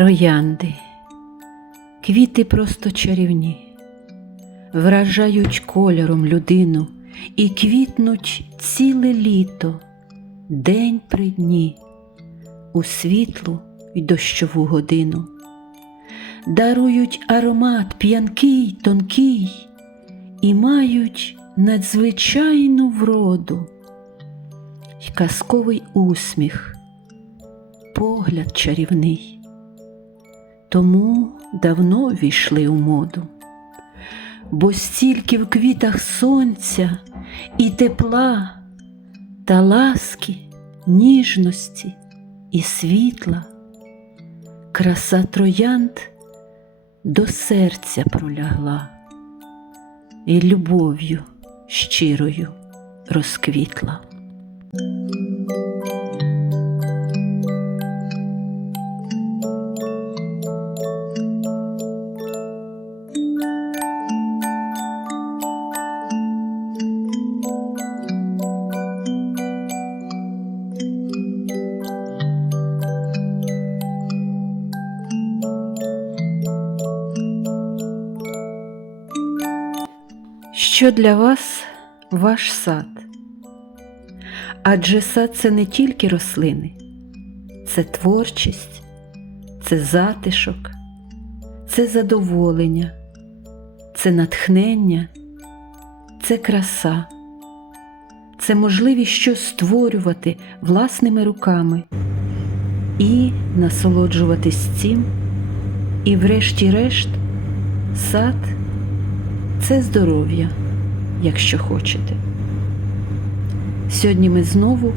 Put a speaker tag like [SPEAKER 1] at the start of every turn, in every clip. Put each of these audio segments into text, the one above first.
[SPEAKER 1] Троянди, квіти просто чарівні, вражають кольором людину і квітнуть ціле літо, день при дні, у світлу й дощову годину, дарують аромат п'янкий, тонкий і мають надзвичайну вроду. Й казковий усміх, погляд чарівний тому давно війшли у моду, бо стільки в квітах сонця і тепла, та ласки, ніжності і світла, краса троянд до серця пролягла і любов'ю щирою розквітла. Що для вас ваш сад? Адже сад це не тільки рослини, це творчість, це затишок, це задоволення, це натхнення, це краса, це можливість щось створювати власними руками і насолоджуватись цим, і, врешті-решт, сад це здоров'я, якщо хочете. Сьогодні ми знову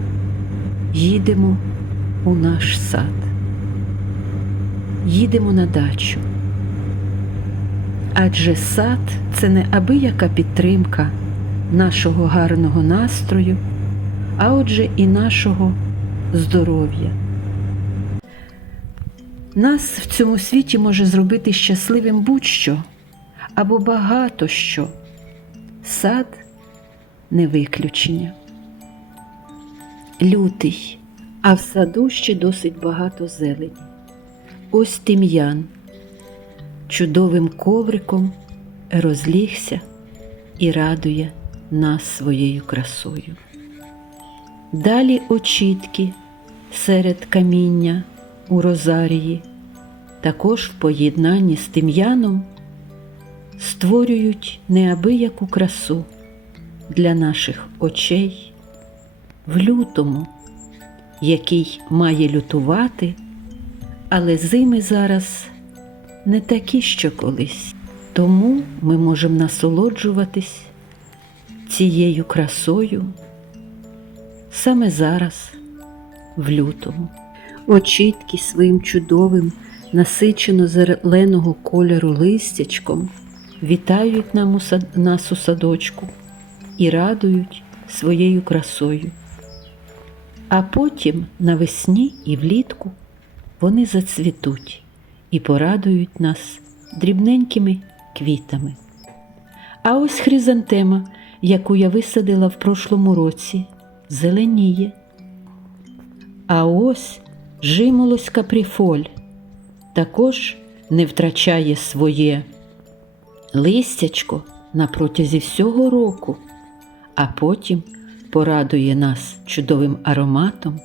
[SPEAKER 1] їдемо у наш сад. Їдемо на дачу. Адже сад це не абияка підтримка нашого гарного настрою, а отже і нашого здоров'я. Нас в цьому світі може зробити щасливим будь-що або багато що. Сад не виключення. Лютий, а в саду ще досить багато зелені. Ось тим'ян чудовим ковриком розлігся і радує нас своєю красою. Далі очітки серед каміння у розарії, також в поєднанні з тим'яном створюють неабияку красу для наших очей в лютому, який має лютувати, але зими зараз не такі, що колись. Тому ми можемо насолоджуватись цією красою саме зараз, в лютому. Очітки своїм чудовим, насичено зеленого кольору листячком вітають нам у сад, нас у садочку і радують своєю красою. А потім навесні і влітку вони зацвітуть і порадують нас дрібненькими квітами. А ось хризантема, яку я висадила в прошлому році, зеленіє. А ось жимолость капріфоль також не втрачає своє листячко на протязі всього року, а потім порадує нас чудовим ароматом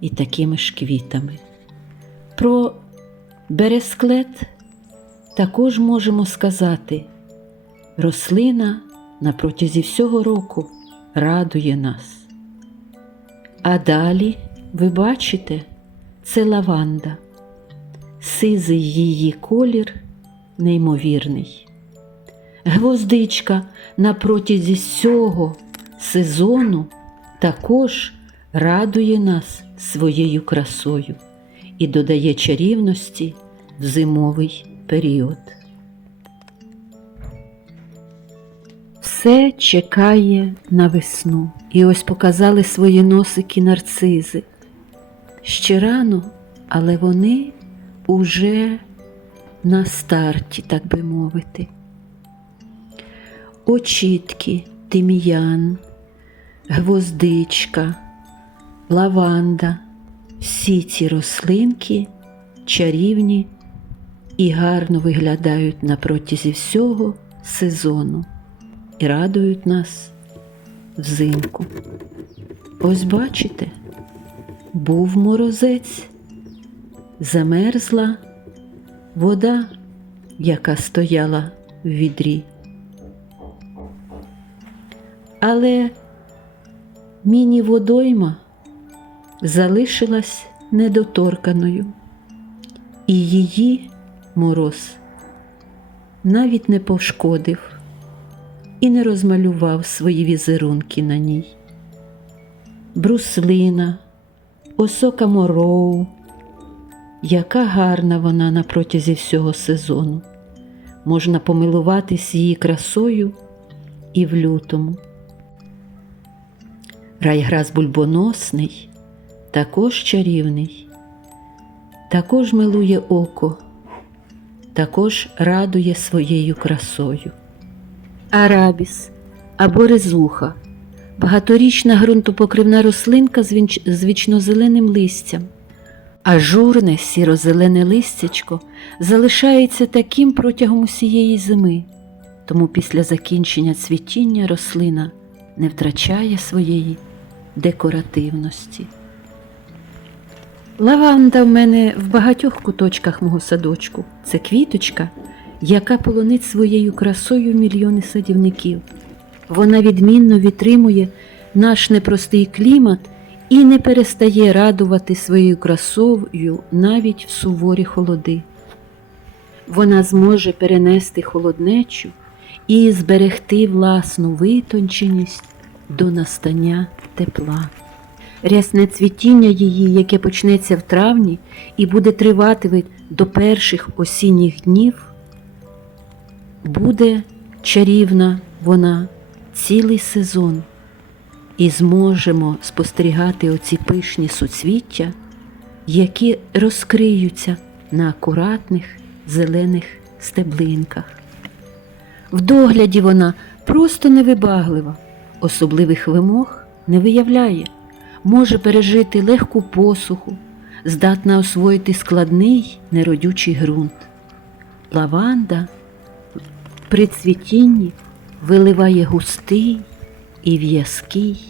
[SPEAKER 1] і такими ж квітами. Про бересклет також можемо сказати, рослина на протязі всього року радує нас. А далі, ви бачите, це лаванда, сизий її колір неймовірний. Гвоздичка на протязі всього сезону також радує нас своєю красою і додає чарівності в зимовий період. Все чекає на весну. І ось показали свої носики нарцизи. Ще рано, але вони уже на старті, так би мовити. Очітки, тим'ян, гвоздичка, лаванда. Всі ці рослинки чарівні і гарно виглядають на протязі всього сезону і радують нас взимку. Ось бачите, був морозець, замерзла вода, яка стояла в відрі. Але міні-водойма залишилась недоторканою, і її мороз навіть не пошкодив і не розмалював свої візерунки на ній. Бруслина, осока мороу, яка гарна вона на протязі всього сезону. Можна помилуватись її красою і в лютому. Райграс бульбоносний, також чарівний, також милує око, також радує своєю красою. Арабіс або резуха багаторічна ґрунтопокривна рослинка з вічнозеленим листям. Ажурне сіро-зелене листячко залишається таким протягом усієї зими, тому після закінчення цвітіння рослина не втрачає своєї декоративності. Лаванда в мене в багатьох куточках мого садочку. Це квіточка, яка полонить своєю красою мільйони садівників. Вона відмінно відтримує наш непростий клімат і не перестає радувати своєю красою навіть в суворі холоди. Вона зможе перенести холоднечу і зберегти власну витонченість до настання тепла. Рясне цвітіння її, яке почнеться в травні і буде тривати до перших осінніх днів, буде чарівна вона цілий сезон, і зможемо спостерігати оці пишні суцвіття, які розкриються на акуратних зелених стеблинках. В догляді вона просто невибаглива, особливих вимог не виявляє, може пережити легку посуху, здатна освоїти складний неродючий ґрунт. Лаванда при цвітінні виливає густий і в'язкий,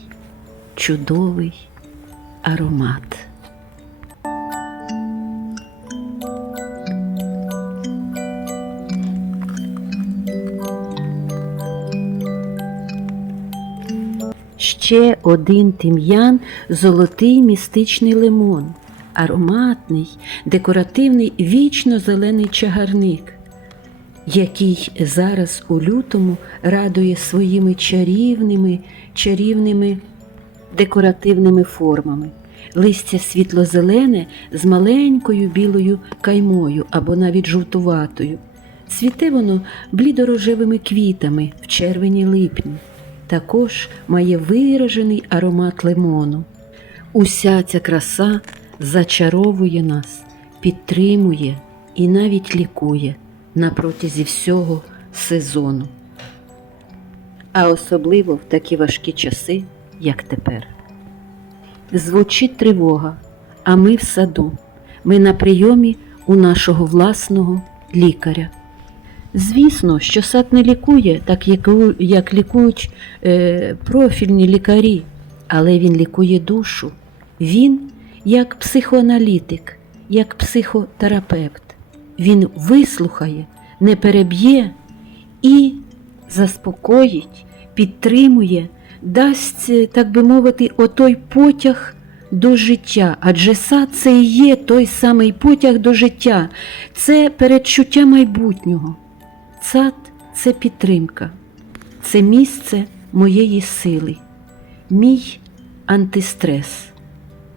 [SPEAKER 1] чудовий аромат. Ще один тим'ян золотий містичний лимон, ароматний, декоративний вічно-зелений чагарник, який зараз у лютому радує своїми чарівними, чарівними декоративними формами. Листя світло-зелене з маленькою білою каймою або навіть жовтуватою. Цвіте воно блідорожевими квітами в червні-липні. Також має виражений аромат лимону. Уся ця краса зачаровує нас, підтримує і навіть лікує на протязі всього сезону. А особливо в такі важкі часи, як тепер. Звучить тривога, а ми в саду. Ми на прийомі у нашого власного лікаря. Звісно, що сад не лікує, так як, лікують е, профільні лікарі, але він лікує душу. Він як психоаналітик, як психотерапевт. Він вислухає, не переб'є і заспокоїть, підтримує, дасть, е, так би мовити, отой потяг до життя. Адже сад це і є той самий потяг до життя, це передчуття майбутнього. Сад це підтримка, це місце моєї сили, мій антистрес.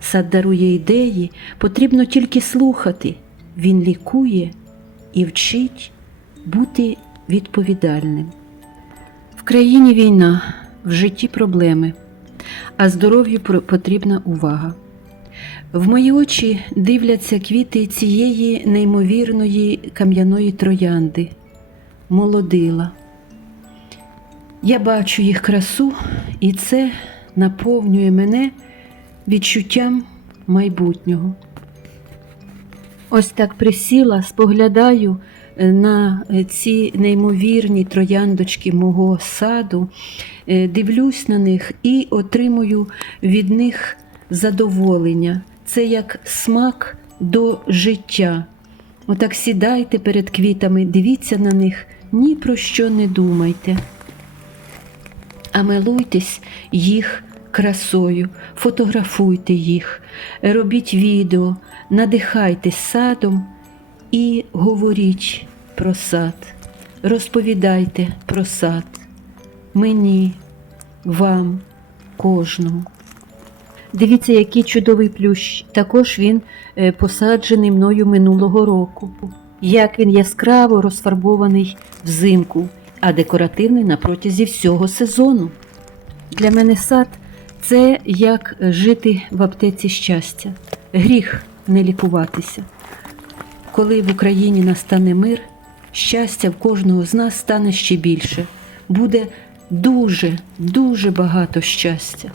[SPEAKER 1] Сад дарує ідеї, потрібно тільки слухати. Він лікує і вчить бути відповідальним. В країні війна, в житті проблеми, а здоров'ю потрібна увага. В мої очі дивляться квіти цієї неймовірної кам'яної троянди, молодила. Я бачу їх красу, і це наповнює мене відчуттям майбутнього. Ось так присіла, споглядаю е, на е, ці неймовірні трояндочки мого саду, е, дивлюсь на них і отримую від них задоволення. Це як смак до життя. Отак сідайте перед квітами, дивіться на них, ні про що не думайте. А милуйтесь їх красою, фотографуйте їх, робіть відео, надихайтесь садом і говоріть про сад, розповідайте про сад мені, вам, кожному. Дивіться, який чудовий плющ. Також він е, посаджений мною минулого року. Як він яскраво розфарбований взимку, а декоративний на протязі всього сезону. Для мене сад це як жити в аптеці щастя. Гріх не лікуватися. Коли в Україні настане мир, щастя в кожного з нас стане ще більше. Буде дуже, дуже багато щастя.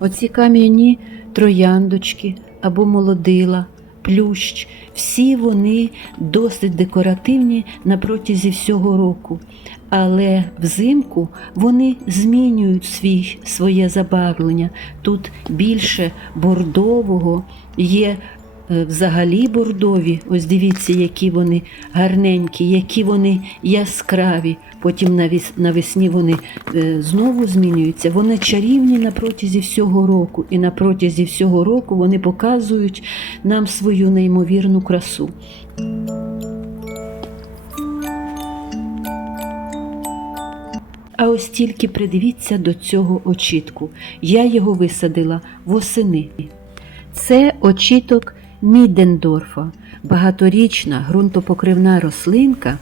[SPEAKER 1] Оці кам'яні трояндочки або молодила, плющ, всі вони досить декоративні на протязі всього року. Але взимку вони змінюють свій, своє забарвлення. Тут більше бордового, є взагалі бордові. Ось дивіться, які вони гарненькі, які вони яскраві. Потім навесні вони е, знову змінюються. Вони чарівні на протязі всього року, і на протязі всього року вони показують нам свою неймовірну красу. А ось тільки придивіться до цього очітку. Я його висадила восени. Це очіток Мідендорфа, багаторічна ґрунтопокривна рослинка,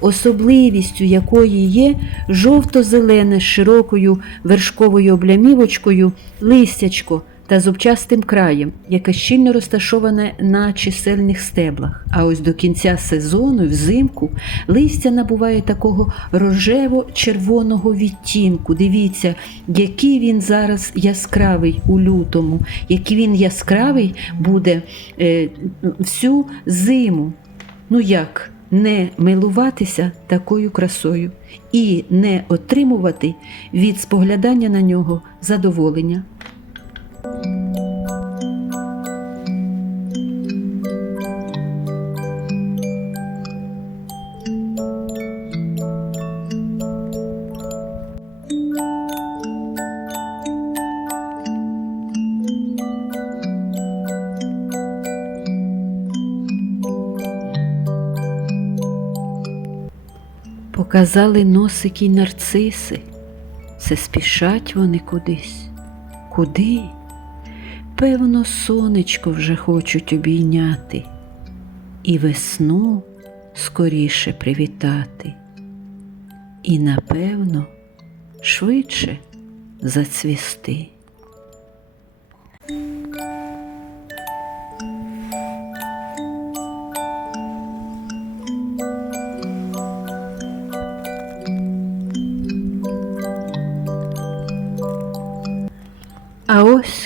[SPEAKER 1] особливістю якої є жовто-зелене з широкою вершковою облямівочкою листячко та зубчастим краєм, яке щільно розташоване на чисельних стеблах. А ось до кінця сезону, взимку, листя набуває такого рожево-червоного відтінку. Дивіться, який він зараз яскравий у лютому, який він яскравий буде е, всю зиму. Ну як? Не милуватися такою красою і не отримувати від споглядання на нього задоволення. Показали носики нарциси. Це спішать вони кудись. Куди? Певно, сонечко вже хочуть обійняти і весну скоріше привітати. І, напевно, швидше зацвісти.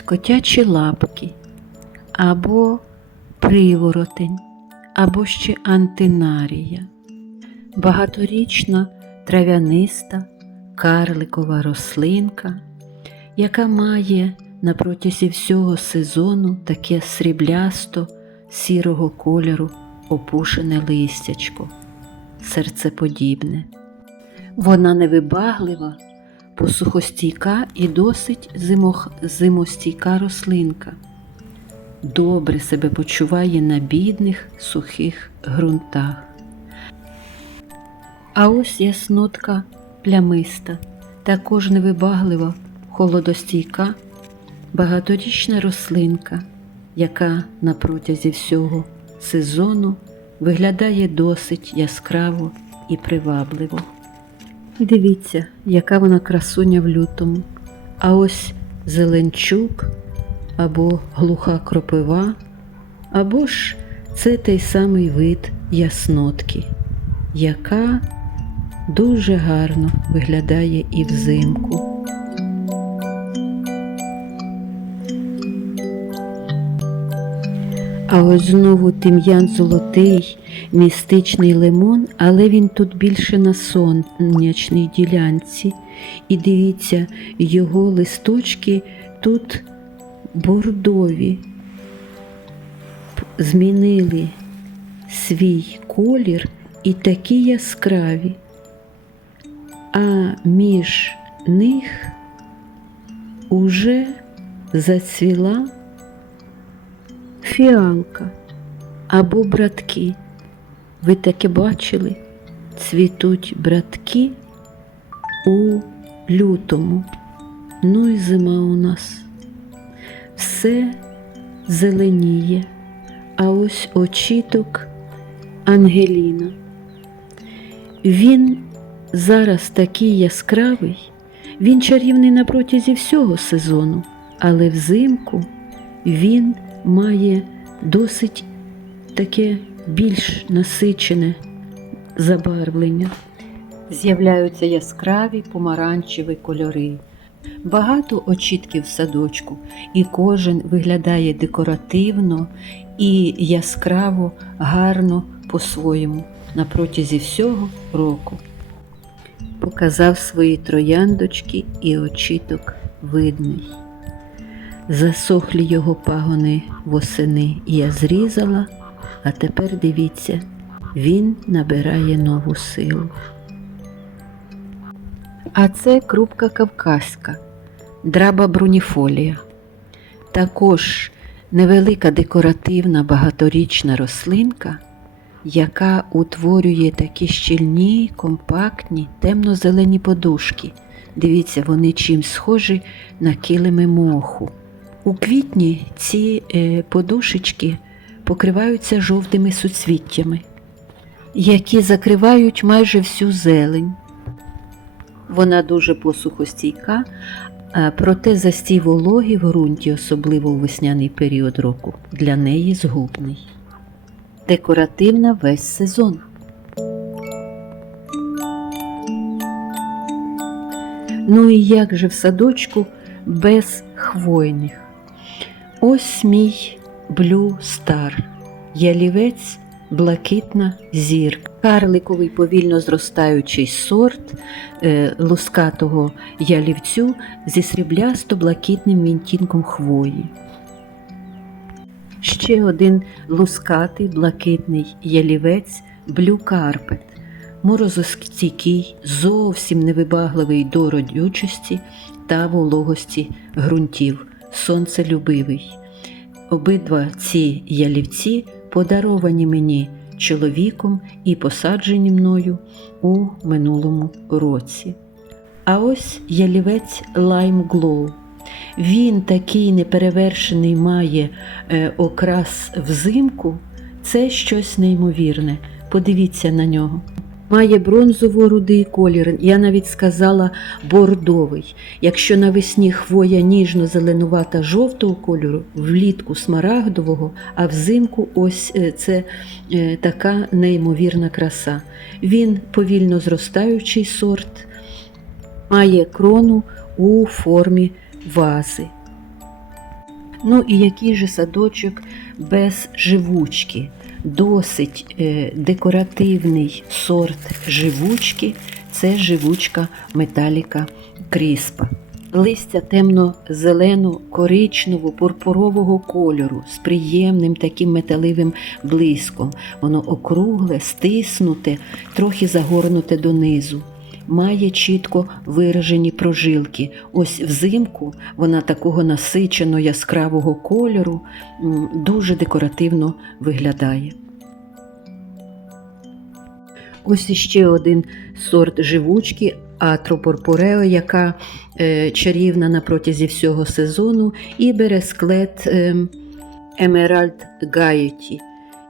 [SPEAKER 1] Котячі лапки, або приворотень, або ще антинарія, багаторічна трав'яниста карликова рослинка, яка має на протязі всього сезону таке сріблясто сірого кольору опушене листячко, серцеподібне. Вона невибаглива, посухостійка і досить зимох... зимостійка рослинка. Добре себе почуває на бідних сухих ґрунтах. А ось яснотка плямиста, також невибаглива, холодостійка, багаторічна рослинка, яка на протязі всього сезону виглядає досить яскраво і привабливо. Дивіться, яка вона красуня в лютому. А ось зеленчук або глуха кропива, або ж це той самий вид яснотки, яка дуже гарно виглядає і взимку. А ось знову тим'ян золотий, містичний лимон, але він тут більше на сонячній ділянці. І дивіться, його листочки тут бордові, змінили свій колір і такі яскраві. А між них уже зацвіла фіалка або братки. Ви таке бачили? Цвітуть братки у лютому. Ну і зима у нас. Все зеленіє, а ось очіток Ангеліна. Він зараз такий яскравий, він чарівний на протязі всього сезону, але взимку він має досить таке більш насичене забарвлення. З'являються яскраві помаранчеві кольори. Багато очітків в садочку, і кожен виглядає декоративно і яскраво, гарно по-своєму на протязі всього року. Показав свої трояндочки і очіток видний. Засохлі його пагони восени і я зрізала, а тепер дивіться, він набирає нову силу. А це крупка кавказька, драба бруніфолія. Також невелика декоративна багаторічна рослинка, яка утворює такі щільні, компактні, темно-зелені подушки. Дивіться, вони чим схожі на килими моху. У квітні ці е, подушечки покриваються жовтими суцвіттями, які закривають майже всю зелень. Вона дуже посухостійка, а проте застій вологі в ґрунті, особливо у весняний період року, для неї згубний. Декоративна весь сезон. Ну і як же в садочку без хвойних? Ось мій Blue Star, ялівець блакитна зірка. Карликовий повільно зростаючий сорт е, лускатого ялівцю зі сріблясто-блакитним відтінком хвої. Ще один лускатий блакитний ялівець Blue Carpet, морозостійкий, зовсім невибагливий до родючості та вологості ґрунтів, сонцелюбивий. Обидва ці ялівці подаровані мені чоловіком і посаджені мною у минулому році. А ось ялівець Lime Glow. Він такий неперевершений має е, окрас взимку, це щось неймовірне. Подивіться на нього. Має бронзово-рудий колір, я навіть сказала бордовий. Якщо навесні хвоя ніжно-зеленувата жовтого кольору, влітку смарагдового, а взимку ось е, це е, така неймовірна краса. Він повільно зростаючий сорт, має крону у формі вази. Ну і який же садочок без живучки. Досить е, декоративний сорт живучки це живучка металіка кріспа. Листя темно-зелено-коричневого пурпурового кольору з приємним таким металевим блиском. Воно округле, стиснуте, трохи загорнуте донизу. Має чітко виражені прожилки. Ось взимку вона такого насичено яскравого кольору дуже декоративно виглядає. Ось іще один сорт живучки Атропорпорео, яка е, чарівна на протязі всього сезону, і бересклет Емеральд Гайоті.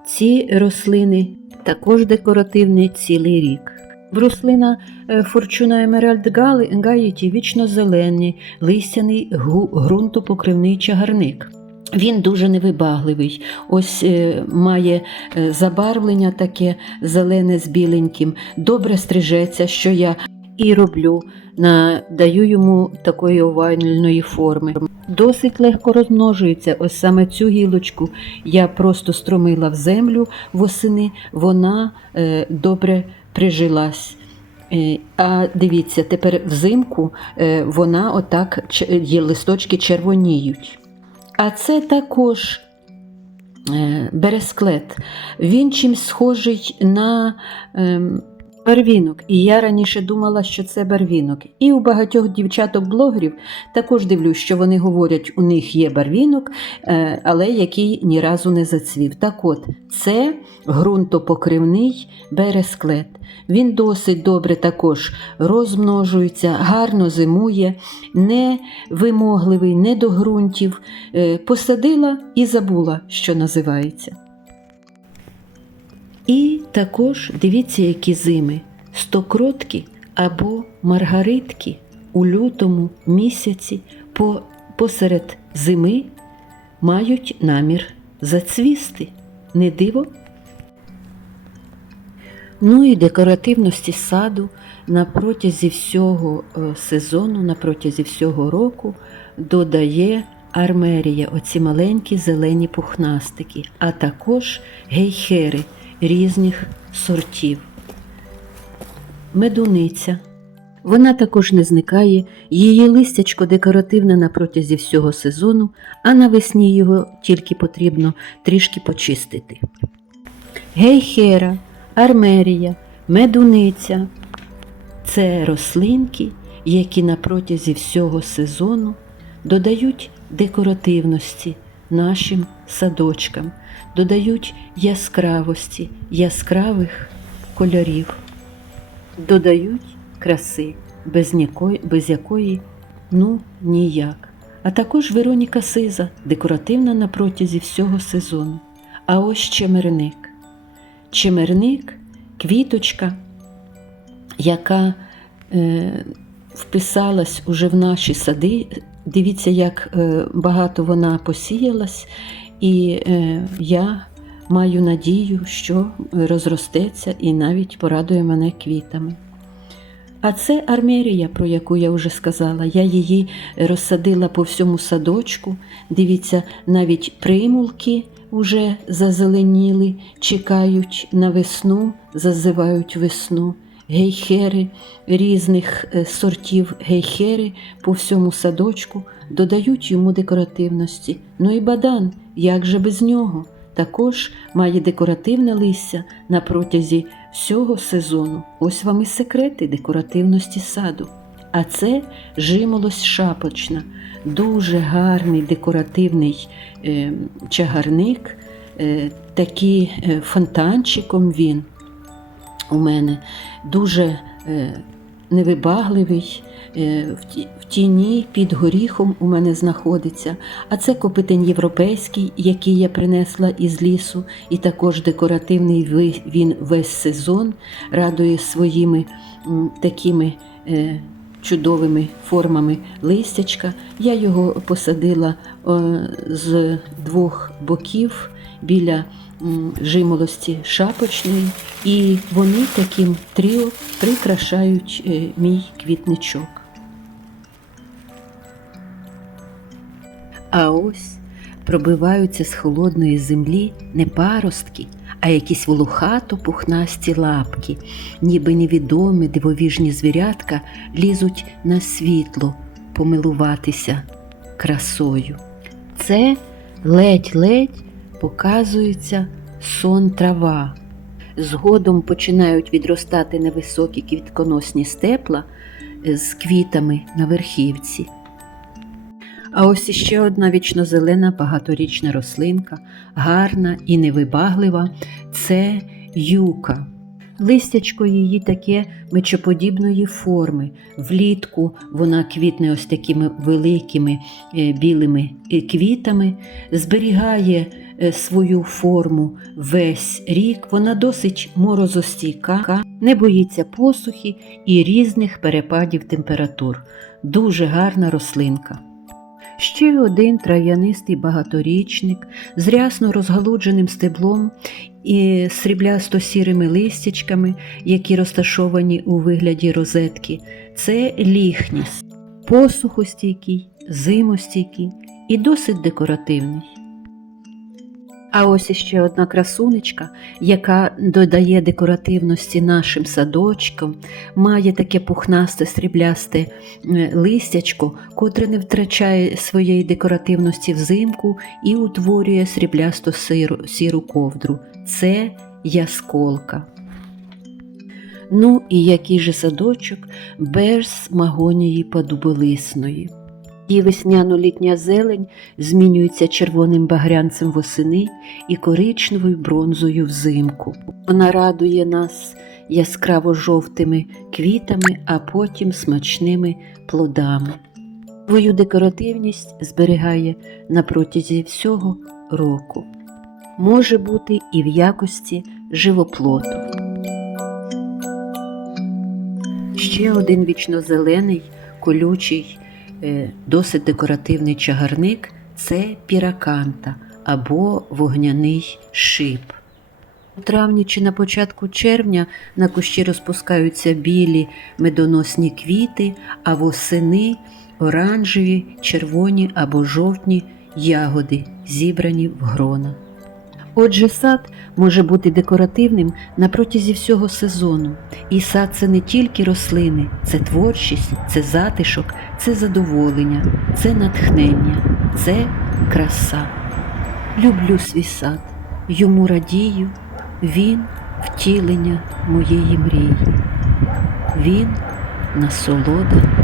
[SPEAKER 1] Ці рослини також декоративні цілий рік. Рослина е, Форчуна Емеральд Гайоті вічно зелений, листяний ґрунтопокривний чагарник. Він дуже невибагливий. Ось е, має е, забарвлення таке зелене з біленьким, добре стрижеться, що я і роблю, надаю йому такої овальної форми. Досить легко розмножується. Ось саме цю гілочку я просто стромила в землю восени, вона е, добре прижилась. Е, А дивіться, тепер взимку е, вона отак є листочки червоніють. А це також е, бересклет. Він чим схожий на ем, барвінок. І я раніше думала, що це барвінок. І у багатьох дівчаток-блогерів також дивлюсь, що вони говорять, у них є барвінок, е, але який ні разу не зацвів. Так от, це ґрунтопокривний бересклет. Він досить добре також розмножується, гарно зимує, не вимогливий, не до ґрунтів. Е, Посадила і забула, що називається. І також дивіться, які зими: стокротки або маргаритки у лютому місяці по, посеред зими мають намір зацвісти. Не диво? Ну і декоративності саду на протязі всього е, сезону, на протязі всього року додає армерія, оці маленькі зелені пухнастики, а також гейхери різних сортів. Медуниця. Вона також не зникає, її листячко декоративне на протязі всього сезону, а навесні його тільки потрібно трішки почистити. Гейхера, армерія, медуниця це рослинки, які на протязі всього сезону додають декоративності нашим садочкам, додають яскравості, яскравих кольорів, додають краси, без якої, без якої ну ніяк. А також Вероніка Сиза, декоративна на протязі всього сезону. А ось чемерник. Чемерник квіточка, яка е, вписалась уже в наші сади. Дивіться, як е, багато вона посіялась, і е, я маю надію, що розростеться і навіть порадує мене квітами. А це армерія, про яку я вже сказала. Я її розсадила по всьому садочку. Дивіться, навіть примулки вже зазеленіли, чекають на весну, зазивають весну. Гейхери різних е, сортів гейхери по всьому садочку додають йому декоративності. Ну і бадан, як же без нього? Також має декоративне листя на протязі всього сезону. Ось вам і секрети декоративності саду. А це жимолость шапочна, дуже гарний декоративний е, чагарник, е, такий е, фонтанчиком він у мене дуже е, невибагливий, е, в ті- в тіні під горіхом у мене знаходиться. А це копитень європейський, який я принесла із лісу, і також декоративний він весь сезон радує своїми такими. е, Чудовими формами листячка. Я його посадила з двох боків біля жимолості шапочної, і вони таким тріо прикрашають е, мій квітничок. А ось пробиваються з холодної землі не паростки, а якісь волохато пухнасті лапки, ніби невідомі дивовіжні звірятка лізуть на світло помилуватися красою. Це ледь-ледь показується сон трава. Згодом починають відростати невисокі квітконосні степла е, з квітами на верхівці. А ось іще одна вічнозелена багаторічна рослинка, гарна і невибаглива це юка. Листячко її таке мечоподібної форми. Влітку вона квітне ось такими великими е, білими е, квітами, зберігає свою форму весь рік. Вона досить морозостійка, не боїться посухи і різних перепадів температур. Дуже гарна рослинка. Ще один трав'янистий багаторічник з рясно розгалудженим стеблом і сріблясто-сірими листячками, які розташовані у вигляді розетки, це ліхніс, посухостійкий, зимостійкий і досить декоративний. А ось іще одна красунечка, яка додає декоративності нашим садочкам, має таке пухнасте сріблясте листячко, котре не втрачає своєї декоративності взимку і утворює сріблясто сіру, сіру ковдру. Це ясколка. Ну і який же садочок без магонії подуболисної. І весняно-літня зелень змінюється червоним багрянцем восени і коричневою бронзою взимку. Вона радує нас яскраво жовтими квітами, а потім смачними плодами. Свою декоративність зберігає на протязі всього року. Може бути і в якості живоплоту. Ще один вічнозелений, колючий, е, досить декоративний чагарник це піраканта або вогняний шип. У травні чи на початку червня на кущі розпускаються білі медоносні квіти, а восени оранжеві, червоні або жовтні ягоди, зібрані в грона. Отже, сад може бути декоративним на протязі всього сезону. І сад це не тільки рослини, це творчість, це затишок, це задоволення, це натхнення, це краса. Люблю свій сад, йому радію, він втілення моєї мрії. Він насолода.